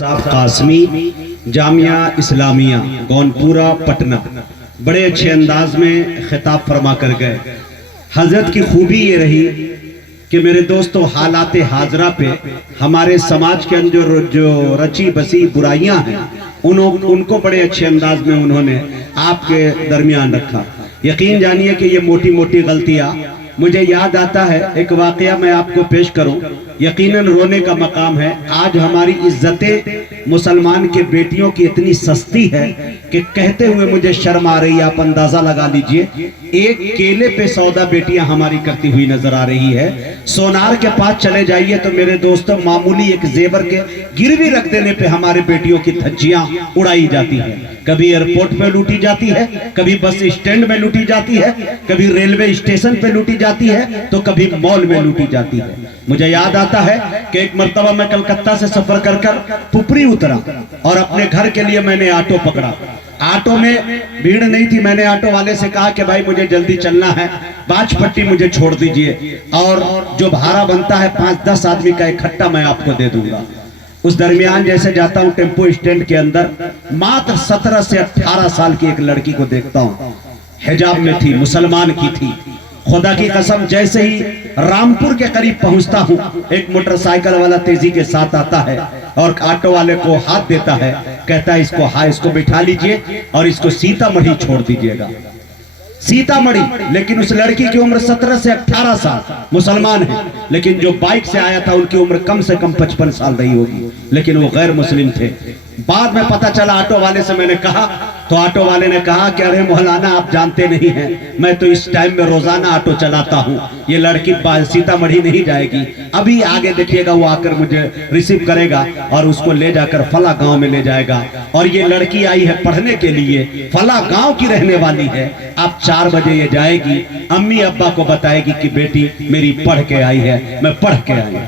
साहब कासमी, जामिया इस्लामिया गौनपुरा पटना, बड़े अच्छे अंदाज में खिताब फरमा कर गए। हजरत की खूबी ये रही कि मेरे दोस्तों, हालात हाजरा पे हमारे समाज के अंदर जो रची बसी बुराइयां हैं उनको बड़े अच्छे अंदाज में उन्होंने आपके दरमियान रखा। यकीन जानिए कि ये मोटी मोटी गलतियां, मुझे याद आता है एक वाकया मैं आपको पेश करूं, यकीनन रोने का मकाम है। आज हमारी इज्जतें मुसलमान के बेटियों की इतनी सस्ती है कि कहते हुए मुझे शर्म आ रही है। आप अंदाजा लगा लीजिए, एक केले पे सौदा बेटियां हमारी करती हुई नजर आ रही है। सोनार के पास चले जाइए तो मेरे दोस्तों, मामूली एक जेवर के गिरवी रख देने पे हमारे बेटियों की धज्जियां उड़ाई जाती है। कभी एयरपोर्ट पे लूटी जाती है, कभी बस स्टैंड में लूटी जाती है, कभी रेलवे स्टेशन पे लूटी जाती है, तो कभी मॉल में लूटी जाती है। मुझे याद आता है कि एक मर्तबा मैं कलकत्ता से सफर कर पुपरी उतरा और अपने घर के लिए मैंने ऑटो पकड़ा। ऑटो में भीड़ नहीं थी। मैंने ऑटो वाले से कहा कि भाई मुझे जल्दी चलना है, बाजपट्टी मुझे छोड़ दीजिए और जो भाड़ा बनता है 5-10 आदमी का इकट्ठा मैं आपको दे दूंगा। उस दरमियान जैसे जाता हूं टेम्पो स्टैंड के अंदर, मात्र 17 से 18 साल की एक लड़की को देखता हूं, हिजाब में थी, मुसलमान की थी। खुदा की कसम, जैसे ही रामपुर के करीब पहुंचता हूं, एक मोटरसाइकिल वाला तेजी के साथ आता है और ऑटो वाले को हाथ देता है, कहता है इसको बिठा लीजिए और इसको सीतामढ़ी छोड़ दीजिएगा। सीतामढ़ी, लेकिन उस लड़की की उम्र 17 से 18 साल, मुसलमान है, लेकिन जो बाइक से आया था उनकी उम्र कम से कम 55 साल रही होगी, लेकिन वो गैर मुस्लिम थे। बाद में पता चला, ऑटो वाले से मैंने कहा तो ऑटो वाले ने कहा कि अरे मौलाना, आप जानते नहीं हैं, मैं तो इस टाइम में रोजाना ऑटो चलाता हूं, ये लड़की सीतामढ़ी नहीं जाएगी, अभी आगे देखिएगा वो आकर मुझे रिसीव करेगा और उसको ले जाकर फला गांव में ले जाएगा। और ये लड़की आई है पढ़ने के लिए, फला गांव की रहने वाली है, आप 4 बजे ये जाएगी, अम्मी अब्बा को बताएगी कि बेटी मेरी पढ़ के आई है, मैं पढ़ के आई।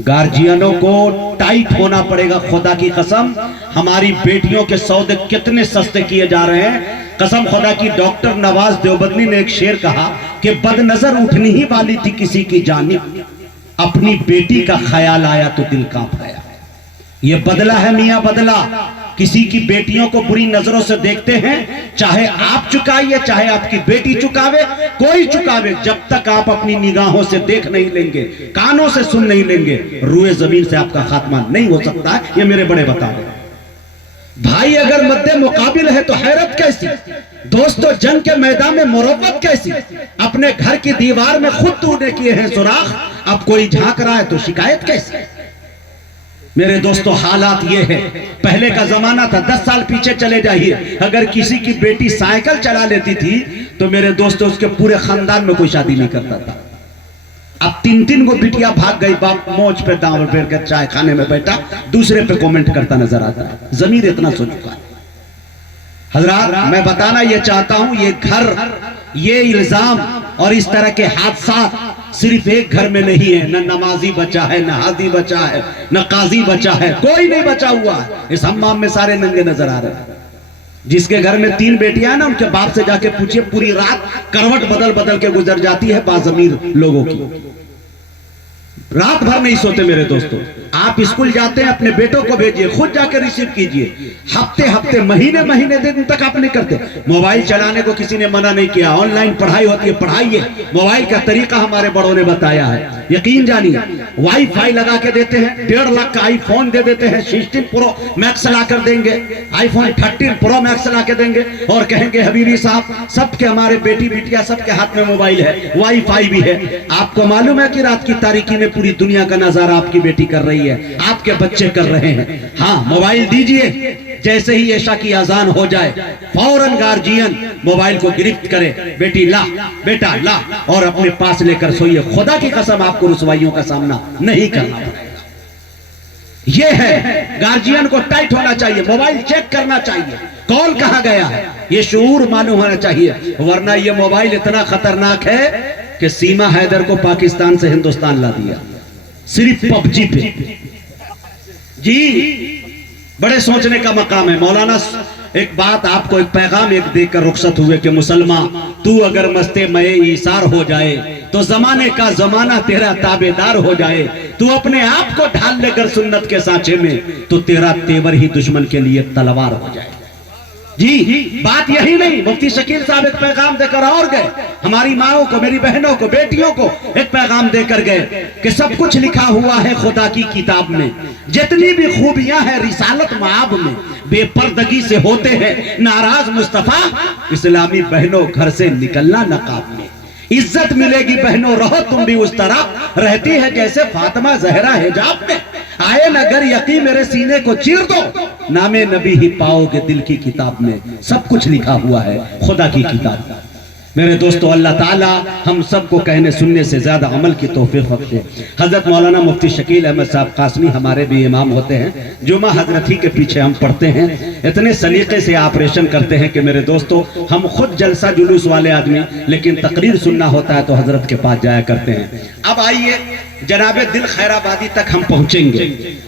गार्जियनों को टाइट होना पड़ेगा। खुदा की कसम, हमारी बेटियों के सौदे कितने सस्ते किए जा रहे हैं। कसम खुदा की, डॉक्टर नवाज देवबंदी ने एक शेर कहा कि बदनजर उठनी ही वाली थी किसी की जानिब, अपनी बेटी का ख्याल आया तो दिल कांप गया। ये बदला है मियां, बदला। किसी की बेटियों को बुरी नजरों से देखते हैं, चाहे आप चुकाइए चाहे आपकी बेटी चुकावे, कोई चुकावे, जब तक आप अपनी निगाहों से देख नहीं लेंगे, कानों से सुन नहीं लेंगे, रूए जमीन से आपका खात्मा नहीं हो सकता है। ये मेरे बड़े बता रहे। भाई अगर मद्दे मुकाबिल है तो हैरत कैसी, दोस्तों जंग के मैदान में मुरव्वत कैसी। अपने घर की दीवार में खुद तूने किए हैं सुराख, अब कोई झांक रहा है तो शिकायत कैसी। मेरे दोस्तों, हालात ये है, पहले का जमाना था, 10 साल पीछे चले जाइए, अगर किसी की बेटी साइकिल चला लेती थी तो मेरे दोस्तों उसके पूरे खानदान में कोई शादी नहीं करता था। अब 3-3 को बिटिया भाग गई, बाप मोच पे दांव फेर कर चाय खाने में बैठा, दूसरे पे कमेंट करता नजर आता है। जमीर इतना सो चुका है। हजरात, मैं बताना ये चाहता हूं, ये घर, ये इल्जाम और इस तरह के हादसा सिर्फ एक घर में नहीं है। न नमाजी बचा है, न हादी बचा है, न काजी बचा है, कोई नहीं बचा हुआ है। इस हम्माम में सारे नंगे नजर आ रहे हैं। जिसके घर में 3 बेटियां ना, उनके बाप से जाके पूछिए, पूरी रात करवट बदल बदल के गुजर जाती है बाज़मीर लोगों की, रात भर नहीं सोते। मेरे दोस्तों, आप स्कूल जाते हैं, अपने बेटों को भेजिए, खुद जाके रिसीव कीजिए। हफ्ते हफ्ते, महीने महीने दिन तक आप नहीं करते। मोबाइल चलाने को किसी ने मना नहीं किया, ऑनलाइन पढ़ाई होती है, पढ़ाइए। मोबाइल का तरीका हमारे बड़ों ने बताया है, यकीन जानिए। वाईफाई लगा के देते हैं, 1.5 लाख का आईफोन दे देते हैं, 16 प्रो मैक्स ला कर देंगे, आईफोन 13 प्रो मैक्स ला के देंगे और कहेंगे हबीबी साहब, सबके हमारे बेटी बेटियां सबके हाथ में मोबाइल है, वाईफाई भी है। आपको मालूम है कि रात की तारीकी में पूरी दुनिया का नजारा आपकी बेटी कर रही है, आपके बच्चे कर रहे हैं। हाँ, मोबाइल दीजिए, जैसे ही ऐशा की अजान हो जाए फौरन गार्जियन मोबाइल को गिरफ्त करे, बेटी ला, बेटा ला, और अपने पास लेकर सोइए। खुदा की कसम, आपको रुसवाइयों का सामना नहीं करना पड़ेगा। ये है, गार्जियन को टाइट होना चाहिए, मोबाइल चेक करना चाहिए, कॉल कहां गया है, ये शऊर मालूम होना चाहिए। वरना ये मोबाइल इतना खतरनाक है कि सीमा हैदर को पाकिस्तान से हिंदुस्तान ला दिया, सिर्फ पबजी पे। जी, बड़े सोचने का मकाम है। मौलाना एक बात आपको, एक पैगाम एक देकर रुखसत हुए कि मुसलमान, तू अगर मस्ते मये ईसार हो जाए तो जमाने का जमाना तेरा ताबेदार हो जाए, तू अपने आप को ढाल लेकर सुन्नत के सांचे में तो तेरा तेवर ही दुश्मन के लिए तलवार हो जाए। जी बात यही नहीं, मुफ्ती शकील साहब एक पैगाम देकर और गए, हमारी माओं को, मेरी बहनों को, बेटियों को एक पैगाम देकर गए कि सब कुछ लिखा हुआ है खुदा की किताब में, जितनी भी खूबियां हैं रिसालत माब में, बेपर्दगी से होते हैं नाराज मुस्तफा, इस्लामी बहनों घर से निकलना नकाब में, इज्जत मिलेगी बहनों रहो तुम भी उस तरह रहती है जैसे फातिमा जहरा हिजाब में, आए नगर यकीन मेरे सीने को चीर दो, नामे नबी ही पाओगे दिल की किताब में, सब कुछ लिखा हुआ है खुदा की किताब। मेरे दोस्तों, अल्लाह ताला हम सबको कहने सुनने से ज्यादा अमल की तौफीक बख्शे। हजरत मौलाना मुफ्ती शकील अहमद साहब कासमी हमारे भी इमाम होते हैं, जुमा हजरत ही के पीछे हम पढ़ते हैं, इतने सलीके से ऑपरेशन करते हैं कि मेरे दोस्तों हम खुद जलसा जुलूस वाले आदमी, लेकिन तकरीर सुनना होता है तो हजरत के पास जाया करते हैं। अब आइए जनाबे दिल खैराबादी तक हम पहुंचेंगे।